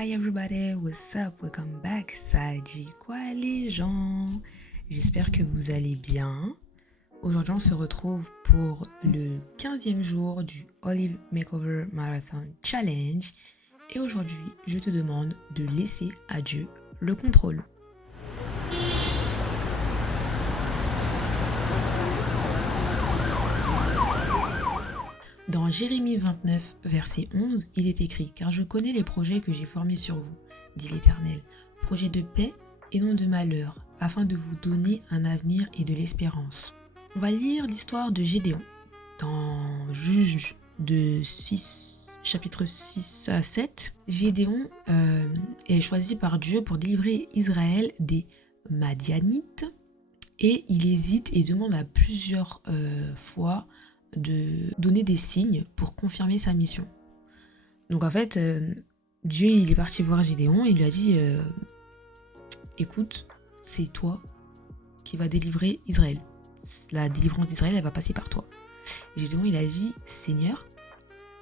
Hi everybody, what's up? Welcome back. Ça dit quoi les gens? J'espère que vous allez bien. Aujourd'hui, on se retrouve pour le 15e jour du Olive Makeover Marathon Challenge. Et aujourd'hui, je te demande de laisser à Dieu le contrôle. Dans Jérémie 29, verset 11, il est écrit « Car je connais les projets que j'ai formés sur vous, dit l'Éternel, projets de paix et non de malheur, afin de vous donner un avenir et de l'espérance. » On va lire l'histoire de Gédéon dans Juges de chapitre 6 à 7. Gédéon est choisi par Dieu pour délivrer Israël des Madianites et il hésite et demande à plusieurs fois de donner des signes pour confirmer sa mission. Donc en fait, Dieu il est parti voir Gédéon et il lui a dit écoute, c'est toi qui va délivrer Israël. La délivrance d'Israël, elle va passer par toi. Et Gédéon il a dit Seigneur,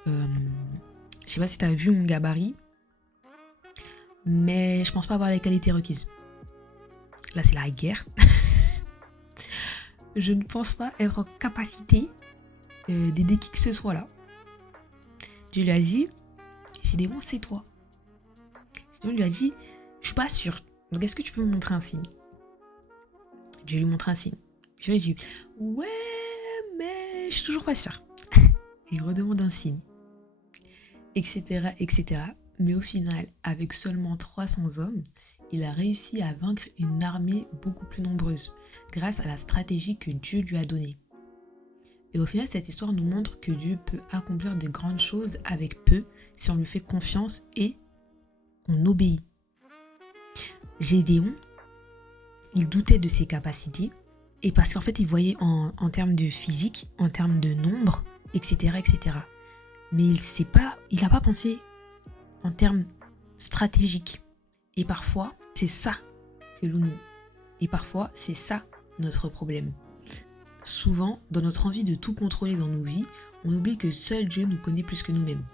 je sais pas si tu as vu mon gabarit, mais je pense pas avoir les qualités requises. Là c'est la guerre. Je ne pense pas être en capacité d'aider qui que ce soit là. Dieu lui a dit, Gédéon, c'est toi. Gédéon lui a dit, je suis pas sûr. Donc est-ce que tu peux me montrer un signe? Dieu lui montre un signe. Je lui ai dit, ouais, mais je suis toujours pas sûr. Et il redemande un signe. Etc., etc. Mais au final, avec seulement 300 hommes, il a réussi à vaincre une armée beaucoup plus nombreuse, grâce à la stratégie que Dieu lui a donnée. Et au final, cette histoire nous montre que Dieu peut accomplir de grandes choses avec peu si on lui fait confiance et qu'on obéit. Gédéon, il doutait de ses capacités et parce qu'en fait, il voyait en termes de physique, en termes de nombre, etc., etc. Mais il n'a pas pensé en termes stratégiques. Et parfois, c'est ça que nous... Et parfois, c'est ça notre problème. Souvent, dans notre envie de tout contrôler dans nos vies, on oublie que seul Dieu nous connaît plus que nous-mêmes.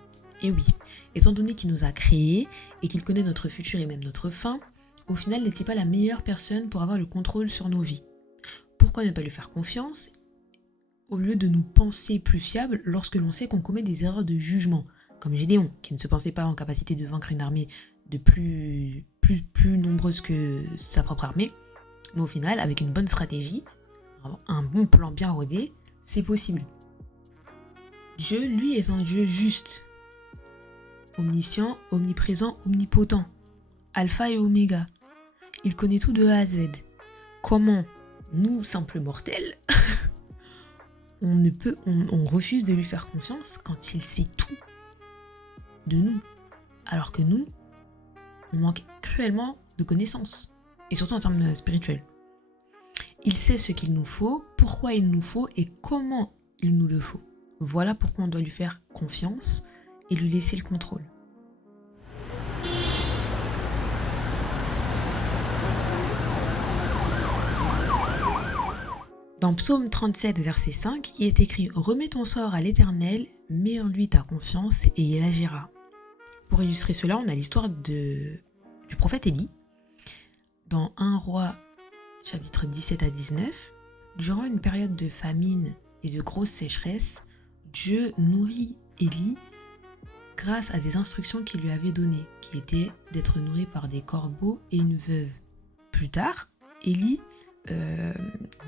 Et oui, étant donné qu'il nous a créés et qu'il connaît notre futur et même notre fin, au final, n'est-il pas la meilleure personne pour avoir le contrôle sur nos vies? Pourquoi ne pas lui faire confiance au lieu de nous penser plus fiables lorsque l'on sait qu'on commet des erreurs de jugement, comme Gédéon, qui ne se pensait pas en capacité de vaincre une armée de plus nombreuse que sa propre armée, mais au final, avec une bonne stratégie, un bon plan bien rodé, c'est possible. Dieu, lui, est un Dieu juste, omniscient, omniprésent, omnipotent, alpha et oméga. Il connaît tout de A à Z. Comment nous, simples mortels, on refuse de lui faire confiance quand il sait tout de nous, alors que nous, on manque cruellement de connaissances, et surtout en termes spirituels. Il sait ce qu'il nous faut, pourquoi il nous faut et comment il nous le faut. Voilà pourquoi on doit lui faire confiance et lui laisser le contrôle. Dans Psaume 37, verset 5, il est écrit « Remets ton sort à l'Éternel, mets en lui ta confiance et il agira. » Pour illustrer cela, on a l'histoire du prophète Élie. Dans 1 Roi, chapitre 17 à 19, durant une période de famine et de grosse sécheresse, Dieu nourrit Élie grâce à des instructions qu'il lui avait données, qui étaient d'être nourri par des corbeaux et une veuve. Plus tard, Élie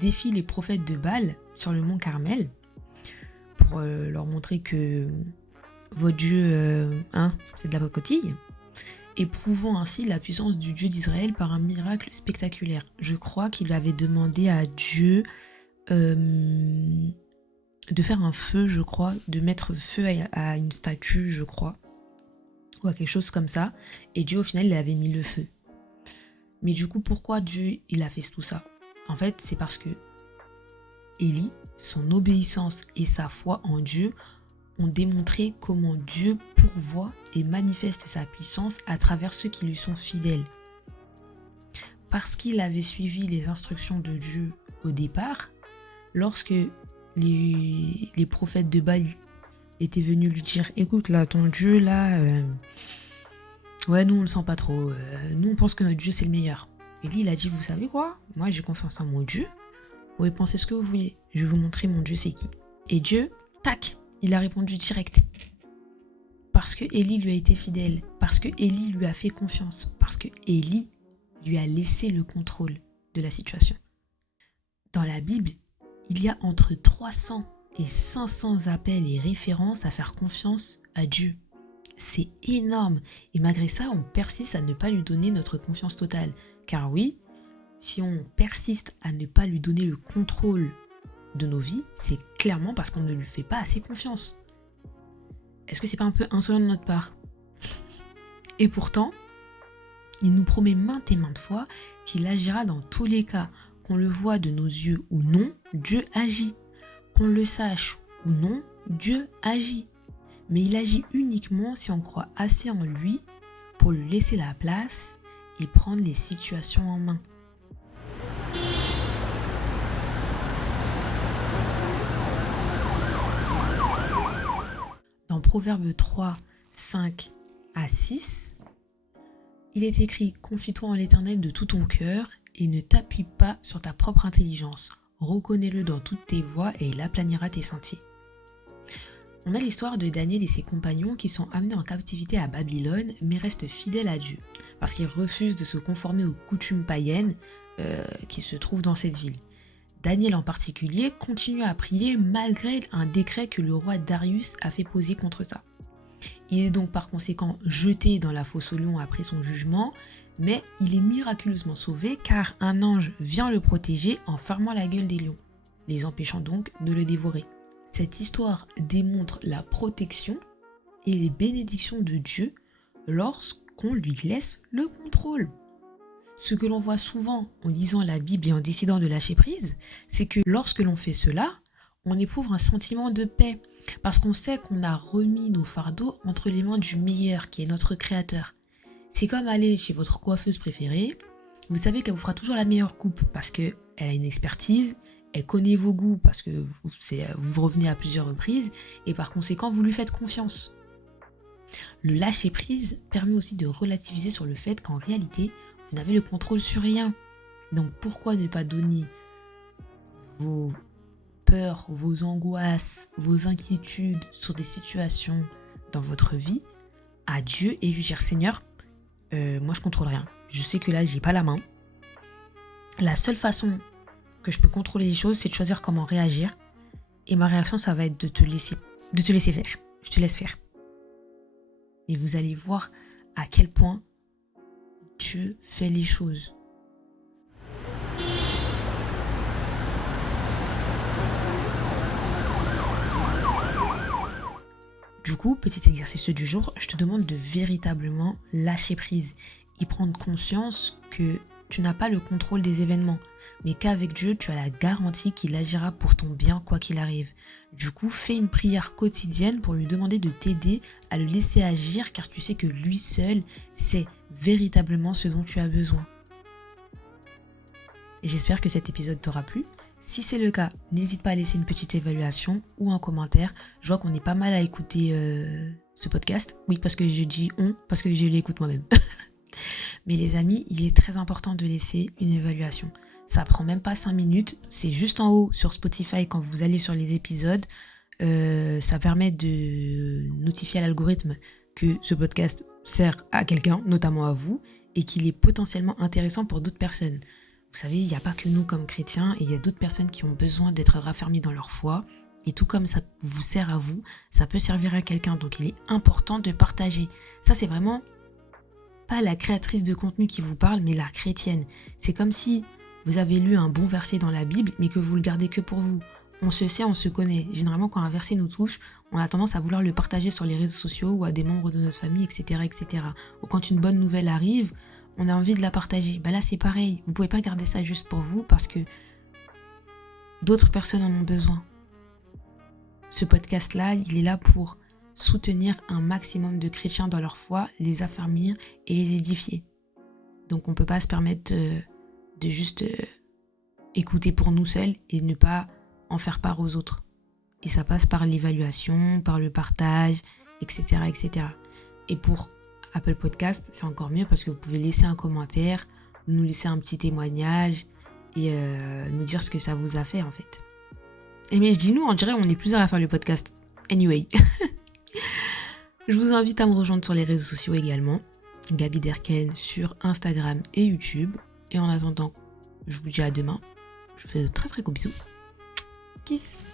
défie les prophètes de Baal sur le mont Carmel pour leur montrer que votre Dieu, c'est de la pacotille, éprouvant ainsi la puissance du Dieu d'Israël par un miracle spectaculaire. Je crois qu'il avait demandé à Dieu de faire un feu, je crois, de mettre feu à une statue, je crois, ou à quelque chose comme ça, et Dieu au final il avait mis le feu. Mais du coup, pourquoi Dieu il a fait tout ça? En fait, c'est parce que Élie, son obéissance et sa foi en Dieu ont démontré comment Dieu pourvoit et manifeste sa puissance à travers ceux qui lui sont fidèles. Parce qu'il avait suivi les instructions de Dieu au départ, lorsque les prophètes de Baal étaient venus lui dire « Écoute là, ton Dieu là, Ouais, nous on le sent pas trop. Nous on pense que notre Dieu c'est le meilleur. Élie il a dit, vous savez quoi? Moi j'ai confiance en mon Dieu. Vous pouvez penser ce que vous voulez. Je vais vous montrer mon Dieu c'est qui. Et Dieu, tac, il a répondu direct. Parce que Élie lui a été fidèle. Parce que Élie lui a fait confiance. Parce que Élie lui a laissé le contrôle de la situation. Dans la Bible, il y a entre 300 et 500 appels et références à faire confiance à Dieu. C'est énorme. Et malgré ça, on persiste à ne pas lui donner notre confiance totale. Car oui, si on persiste à ne pas lui donner le contrôle de nos vies, c'est clairement parce qu'on ne lui fait pas assez confiance. Est-ce que c'est pas un peu insolent de notre part? Et pourtant, il nous promet maintes et maintes fois qu'il agira dans tous les cas. Qu'on le voit de nos yeux ou non, Dieu agit. Qu'on le sache ou non, Dieu agit. Mais il agit uniquement si on croit assez en lui pour lui laisser la place et prendre les situations en main. Dans Proverbe 3, 5 à 6, il est écrit « Confie-toi en l'Éternel de tout ton cœur et ne t'appuie pas sur ta propre intelligence. Reconnais-le dans toutes tes voies et il aplanira tes sentiers. » On a l'histoire de Daniel et ses compagnons qui sont amenés en captivité à Babylone mais restent fidèles à Dieu parce qu'ils refusent de se conformer aux coutumes païennes qui se trouvent dans cette ville. Daniel en particulier continue à prier malgré un décret que le roi Darius a fait poser contre ça. Il est donc par conséquent jeté dans la fosse aux lions après son jugement, mais il est miraculeusement sauvé car un ange vient le protéger en fermant la gueule des lions, les empêchant donc de le dévorer. Cette histoire démontre la protection et les bénédictions de Dieu lorsqu'on lui laisse le contrôle. Ce que l'on voit souvent en lisant la Bible et en décidant de lâcher prise, c'est que lorsque l'on fait cela, on éprouve un sentiment de paix parce qu'on sait qu'on a remis nos fardeaux entre les mains du meilleur qui est notre créateur. C'est comme aller chez votre coiffeuse préférée, vous savez qu'elle vous fera toujours la meilleure coupe parce qu'elle a une expertise, elle connaît vos goûts parce que vous revenez à plusieurs reprises et par conséquent vous lui faites confiance. Le lâcher prise permet aussi de relativiser sur le fait qu'en réalité, vous n'avez le contrôle sur rien. Donc pourquoi ne pas donner vos peurs, vos angoisses, vos inquiétudes sur des situations dans votre vie à Dieu et lui dire Seigneur, moi je contrôle rien. Je sais que là j'ai pas la main. La seule façon que je peux contrôler les choses, c'est de choisir comment réagir. Et ma réaction, ça va être de te laisser faire. Je te laisse faire. Et vous allez voir à quel point Dieu fait les choses. Du coup, petit exercice du jour, je te demande de véritablement lâcher prise et prendre conscience que tu n'as pas le contrôle des événements, mais qu'avec Dieu, tu as la garantie qu'il agira pour ton bien quoi qu'il arrive. Du coup, fais une prière quotidienne pour lui demander de t'aider à le laisser agir car tu sais que lui seul sait véritablement ce dont tu as besoin. Et j'espère que cet épisode t'aura plu. Si c'est le cas, n'hésite pas à laisser une petite évaluation ou un commentaire. Je vois qu'on est pas mal à écouter ce podcast. Oui, parce que je dis on, parce que je l'écoute moi-même. Mais les amis, il est très important de laisser une évaluation. Ça prend même pas 5 minutes. C'est juste en haut sur Spotify quand vous allez sur les épisodes. Ça permet de notifier à l'algorithme que ce podcast sert à quelqu'un, notamment à vous, et qu'il est potentiellement intéressant pour d'autres personnes. Vous savez, il n'y a pas que nous comme chrétiens, et il y a d'autres personnes qui ont besoin d'être raffermies dans leur foi. Et tout comme ça vous sert à vous, ça peut servir à quelqu'un. Donc il est important de partager. Ça, c'est vraiment pas la créatrice de contenu qui vous parle, mais la chrétienne. C'est comme si vous avez lu un bon verset dans la Bible, mais que vous le gardez que pour vous. On se sait, on se connaît. Généralement, quand un verset nous touche, on a tendance à vouloir le partager sur les réseaux sociaux ou à des membres de notre famille, etc., etc. Ou quand une bonne nouvelle arrive, on a envie de la partager. Bah là, c'est pareil. Vous pouvez pas garder ça juste pour vous parce que d'autres personnes en ont besoin. Ce podcast-là, il est là pour soutenir un maximum de chrétiens dans leur foi, les affermir et les édifier. Donc on peut pas se permettre de juste écouter pour nous seuls et ne pas en faire part aux autres. Et ça passe par l'évaluation, par le partage, etc., etc. Et pour Apple Podcast, c'est encore mieux parce que vous pouvez laisser un commentaire, nous laisser un petit témoignage et nous dire ce que ça vous a fait en fait. Et mais je dis nous, on dirait on est plusieurs à faire le podcast. Anyway. Je vous invite à me rejoindre sur les réseaux sociaux également. Gaby Derken sur Instagram et YouTube. Et en attendant, je vous dis à demain. Je vous fais de très très gros bisous. Kiss.